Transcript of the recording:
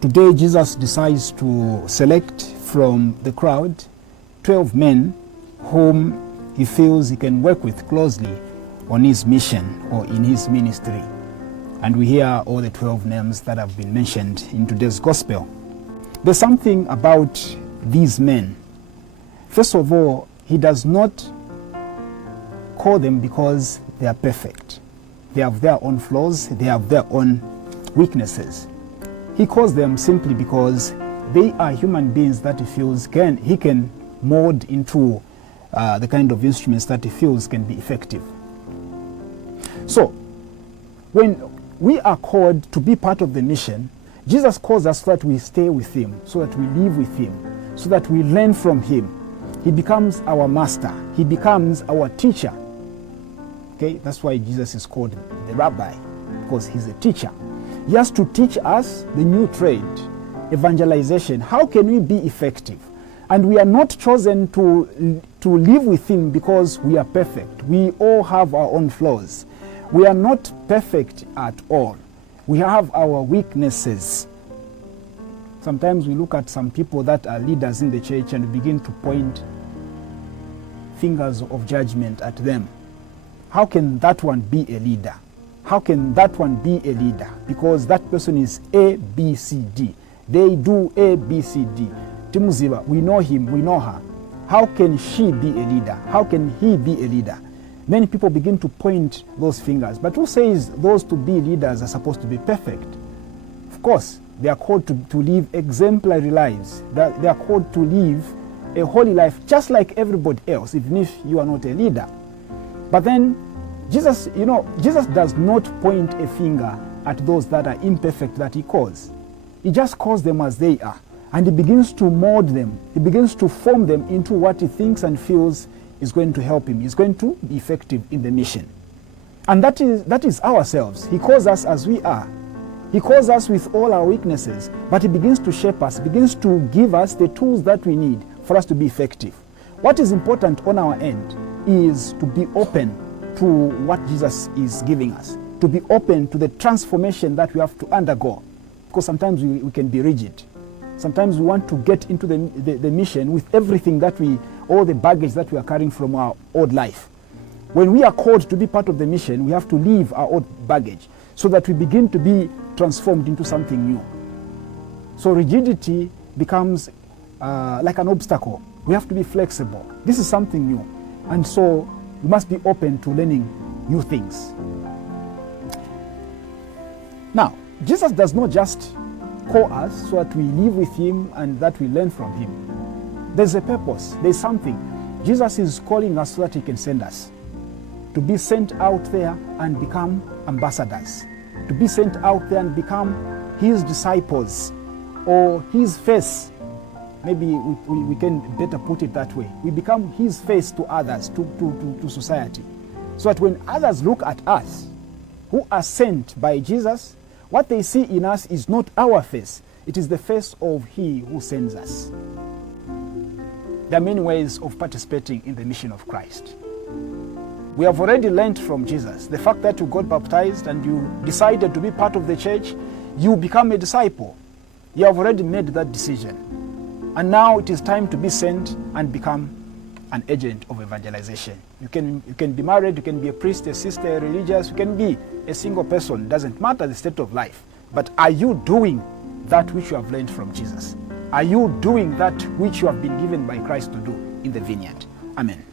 Today, Jesus decides to select from the crowd 12 men whom he feels he can work with closely on his mission or in his ministry. And we hear all the 12 names that have been mentioned in today's gospel. There's something about these men. First of all, he does not call them because they are perfect. They have their own flaws, they have their own weaknesses. He calls them simply because they are human beings that he feels he can mold into the kind of instruments that he feels can be effective. So, when we are called to be part of the mission, Jesus calls us so that we stay with him, so that we live with him, so that we learn from him. He becomes our master. He becomes our teacher. Okay, that's why Jesus is called the rabbi, because he's a teacher. He has to teach us the new trade, evangelization. How can we be effective? And we are not chosen to live with him because we are perfect. We all have our own flaws. We are not perfect at all. We have our weaknesses. Sometimes we look at some people that are leaders in the church and begin to point fingers of judgment at them. How can that one be a leader? How can that one be a leader? Because that person is A, B, C, D. They do A, B, C, D. Timuziba, we know him, we know her. How can she be a leader? How can he be a leader? Many people begin to point those fingers. But who says those to be leaders are supposed to be perfect? Of course, they are called to live exemplary lives. They are called to live a holy life just like everybody else, even if you are not a leader. But then Jesus does not point a finger at those that are imperfect that he calls. He just calls them as they are. And he begins to mold them. He begins to form them into what he thinks and feels is going to help him. Is going to be effective in the mission. And that is ourselves. He calls us as we are. He calls us with all our weaknesses, but he begins to shape us, begins to give us the tools that we need for us to be effective. What is important on our end is to be open to what Jesus is giving us, to be open to the transformation that we have to undergo, because sometimes we can be rigid. Sometimes we want to get into the mission with everything all the baggage that we are carrying from our old life. When we are called to be part of the mission, we have to leave our old baggage so that we begin to be transformed into something new. So rigidity becomes like an obstacle. We have to be flexible. This is something new. And so we must be open to learning new things. Now, Jesus does not just call us so that we live with him and that we learn from him. There's a purpose. There's something. Jesus is calling us so that he can send us. To be sent out there and become ambassadors. To be sent out there and become his disciples or his face. Maybe we can better put it that way. We become his face to others, to society. So that when others look at us, who are sent by Jesus, what they see in us is not our face. It is the face of he who sends us. There are many ways of participating in the mission of Christ. We have already learned from Jesus. The fact that you got baptized and you decided to be part of the church, you become a disciple. You have already made that decision. And now it is time to be sent and become an agent of evangelization. You can be married, you can be a priest, a sister, a religious, you can be a single person. Doesn't matter the state of life. But are you doing that which you have learned from Jesus? Are you doing that which you have been given by Christ to do in the vineyard? Amen.